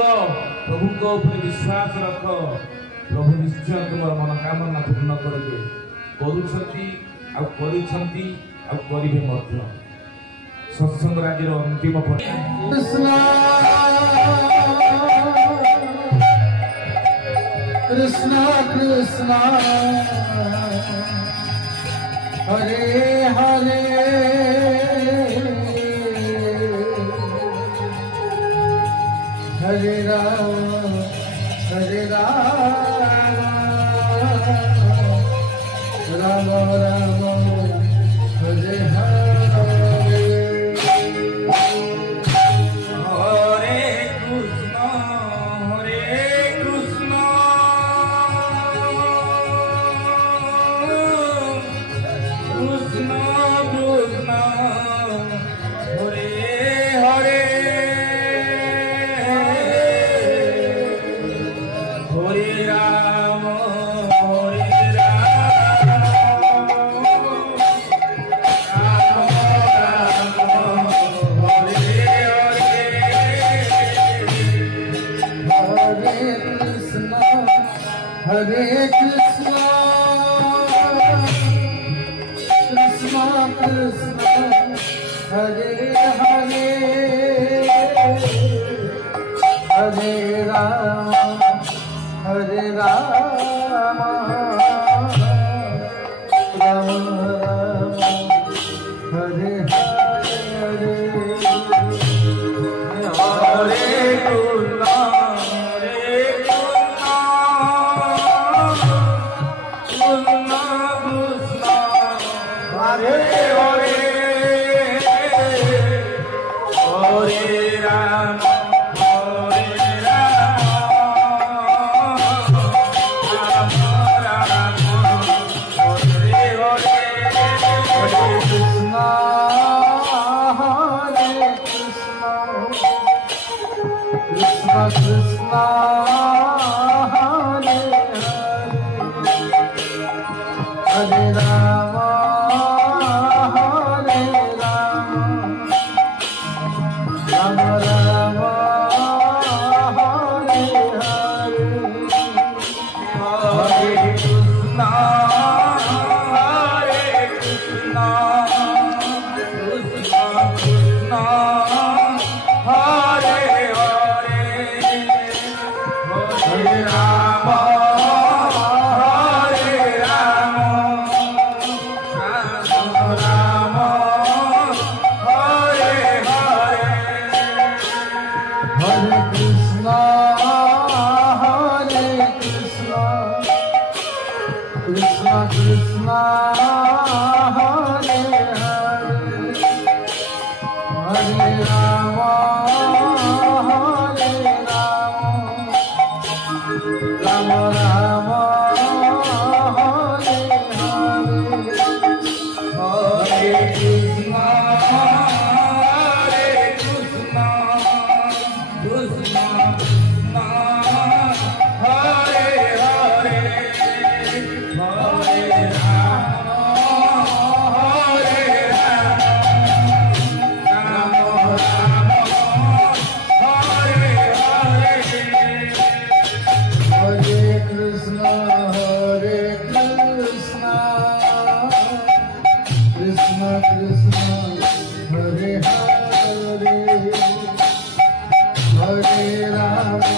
प्रभु को ऊपर विश्वास रख प्रभु निश्चय तुम मनोकामना पूर्ण करेंगे करेंगे सत्संग राज्य अंतिम Krishna Krishna Krishna Hare Hare Hare Ram Ram Ram Hare Hare Hare Krishna, Krishna Krishna, Hare Hare, Hare Rama, Hare Rama, Rama Rama, Hare Hare, Hare Krishna. Krishna Hare Hare Hare Rama Hare Rama Rama Rama Hare Hare Hare Krishna Hare Krishna Krishna Krishna Hare Hare Rama Hare Rama Rama Rama Hare Hare Hare Krishna Hare Krishna Krishna Krishna Hare Hare Hare Rama Rama Rama Hare Hare Hare Krishna Hare Krishna Krishna Krishna Hare Hare Hare Rama Hare Rama Rama Rama Hare Hare Hare Krishna Krishna Krishna Hare Hare Hare Rama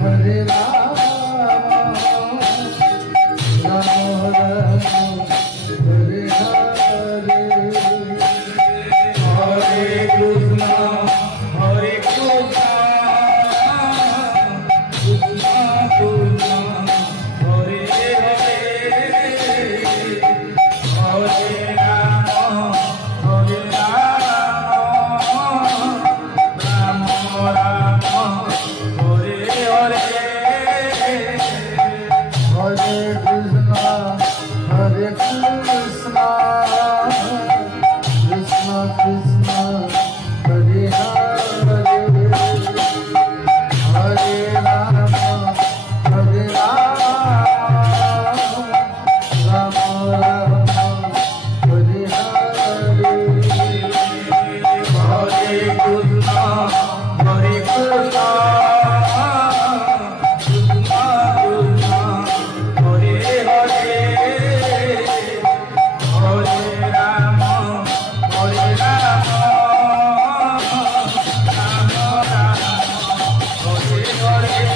Hare Rama Rama Rama Hare Hare Hare Krishna Hare Krishna Krishna Krishna Hare Hare Hare Rama Hare Rama Rama Rama Hare Hare Hare